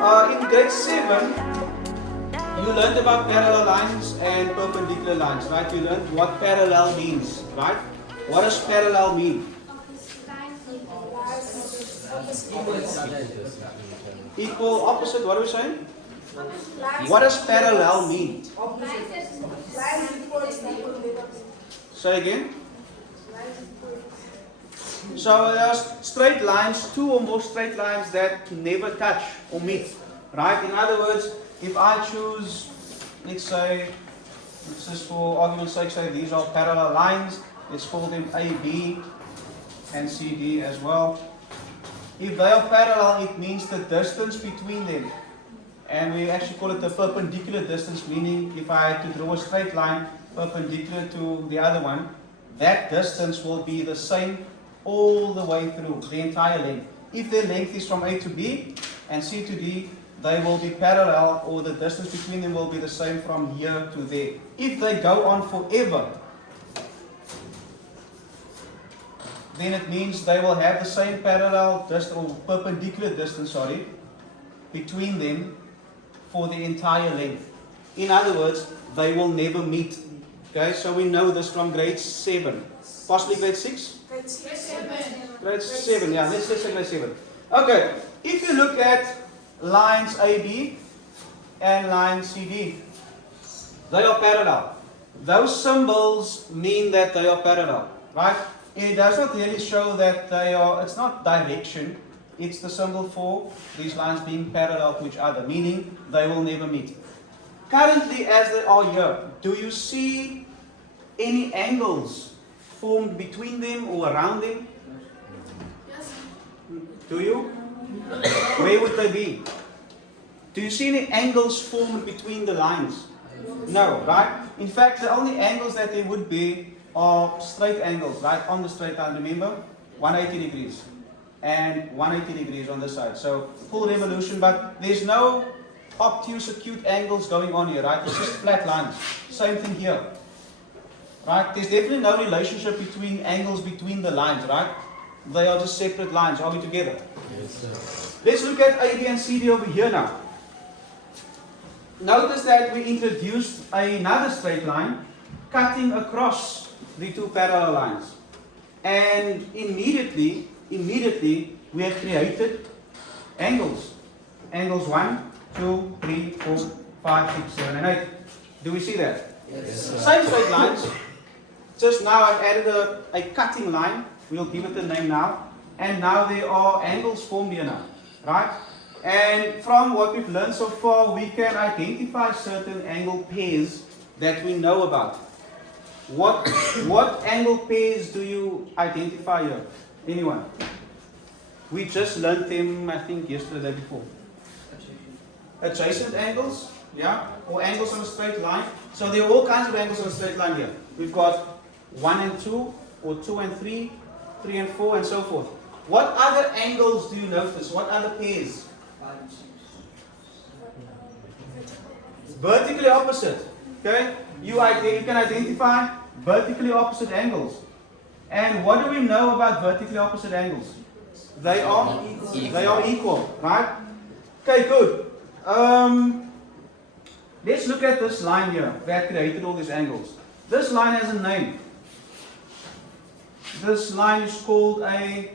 In grade 7, you learned about parallel lines and perpendicular lines, right? You learned what parallel means, right? What does parallel mean? Equal, opposite, what are we saying? What does parallel mean? Say again. So there's straight lines, two or more straight lines that never touch or meet, right? In other words, if I choose, let's say, just for argument's sake, say these are parallel lines, let's call them AB and CD as well. If they are parallel, it means the distance between them. And we actually call it the perpendicular distance, meaning if I had to draw a straight line perpendicular to the other one, that distance will be the same all the way through, the entire length. If their length is from A to B and C to D, they will be parallel, or the distance between them will be the same from here to there. If they go on forever, then it means they will have the same parallel distance, or perpendicular distance, between them for the entire length. In other words, they will never meet. Okay, so we know this from grade 7. Possibly grade 6? Grade 7. Grade 7, yeah, let's say grade 7. Okay, if you look at lines AB and line CD, they are parallel. Those symbols mean that they are parallel, right? It does not really show that they are, it's not direction, it's the symbol for these lines being parallel to each other, meaning they will never meet. Currently, as they are here, do you see any angles formed between them or around them? Yes. Do you? Where would they be? Do you see any angles formed between the lines? No, right? In fact, the only angles that there would be are straight angles, right? On the straight line, remember? 180 degrees and 180 degrees on this side. So full revolution, but there's no obtuse acute angles going on here, right? It's just flat lines. Same thing here. Right? There's definitely no relationship between angles between the lines, right? They are just separate lines. Are we together? Yes, sir. Let's look at AB and CD over here now. Notice that we introduced another straight line cutting across the two parallel lines. And immediately we have created angles. Angles 1, 2, 3, 4, 5, 6, 7, and 8. Do we see that? Yes, sir. Same straight lines. Just now I've added a cutting line. We'll give it a name now. And now there are angles formed here now. Right? And from what we've learned so far, we can identify certain angle pairs that we know about. What angle pairs do you identify here? Anyone? We just learned them, I think, yesterday, the day before. Adjacent angles, yeah, or angles on a straight line. So there are all kinds of angles on a straight line here. We've got 1 and 2, or 2 and 3, 3 and 4, and so forth. What other angles do you notice? What other pairs? Vertically opposite. Okay, you can identify vertically opposite angles. And what do we know about vertically opposite angles? They are equal, right? Okay, good. Let's look at this line here that created all these angles. This line has a name. This line is called a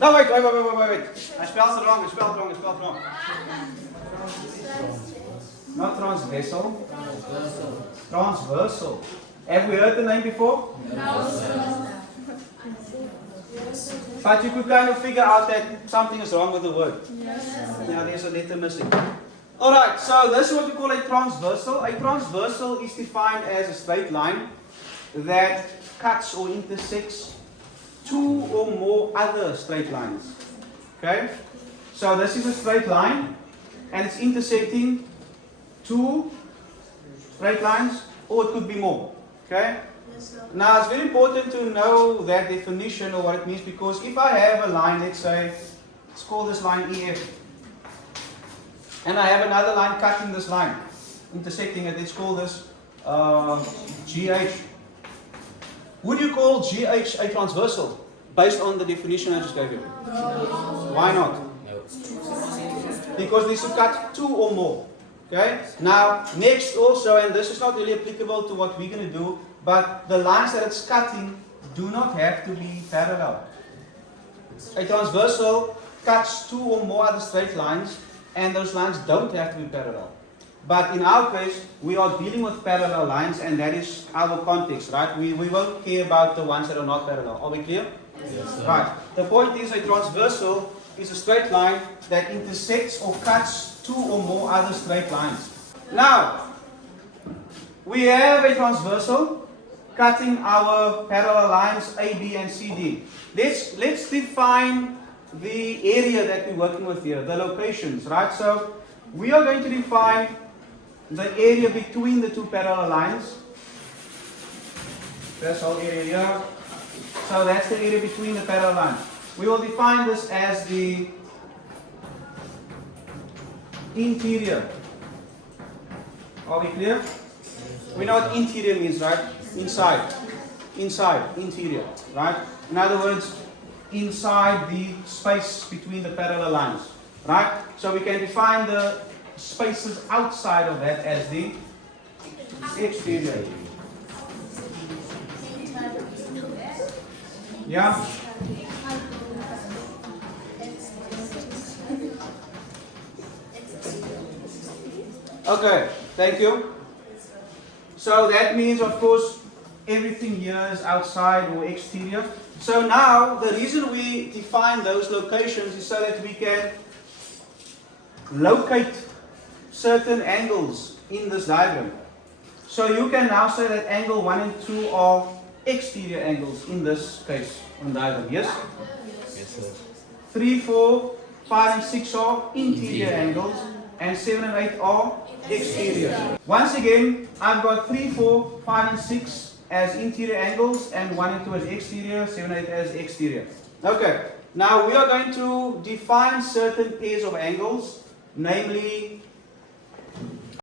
no, wait. I spelled it wrong. Not transversal. Transversal. Have we heard the name before? No, sir. But you could kind of figure out that something is wrong with the word. Yes. Now there's a letter missing. Alright, so this is what we call a transversal. A transversal is defined as a straight line that cuts or intersects two or more other straight lines. Okay? So this is a straight line and it's intersecting two straight lines, or it could be more. Okay? Now it's very important to know that definition or what it means, because if I have a line, let's say, let's call this line EF, and I have another line cutting this line, intersecting it, let's call this GH. Would you call GH a transversal based on the definition I just gave you? Why not? Because this will cut two or more. Okay? Now, next also, and this is not really applicable to what we're going to do, but the lines that it's cutting do not have to be parallel. A transversal cuts two or more other straight lines, and those lines don't have to be parallel. But in our case, we are dealing with parallel lines, and that is our context, right? We won't care about the ones that are not parallel. Are we clear? Yes, sir. Right. The point is, a transversal is a straight line that intersects or cuts two or more other straight lines. Now, we have a transversal cutting our parallel lines A, B, and C, D. Let's define the area that we're working with here, the locations, right? So, we are going to define the area between the two parallel lines. This whole area here. So that's the area between the parallel lines. We will define this as the interior. Are we clear? We know what interior means, right? Inside. Inside, interior, right? In other words, inside the space between the parallel lines, right? So we can define the spaces outside of that as the exterior. Yeah? Okay, thank you. So that means, of course, everything here is outside or exterior. So now, the reason we define those locations is so that we can locate certain angles in this diagram. So you can now say that angle 1 and 2 are exterior angles in this case on the diagram. Yes? Yes, sir. 3, 4, 5 and 6 are interior angles, and 7 and 8 are exterior. Once again, I've got 3, 4, 5 and 6 as interior angles, and 1 and 2 as exterior, 7 and 8 as exterior. Okay, now we are going to define certain pairs of angles, namely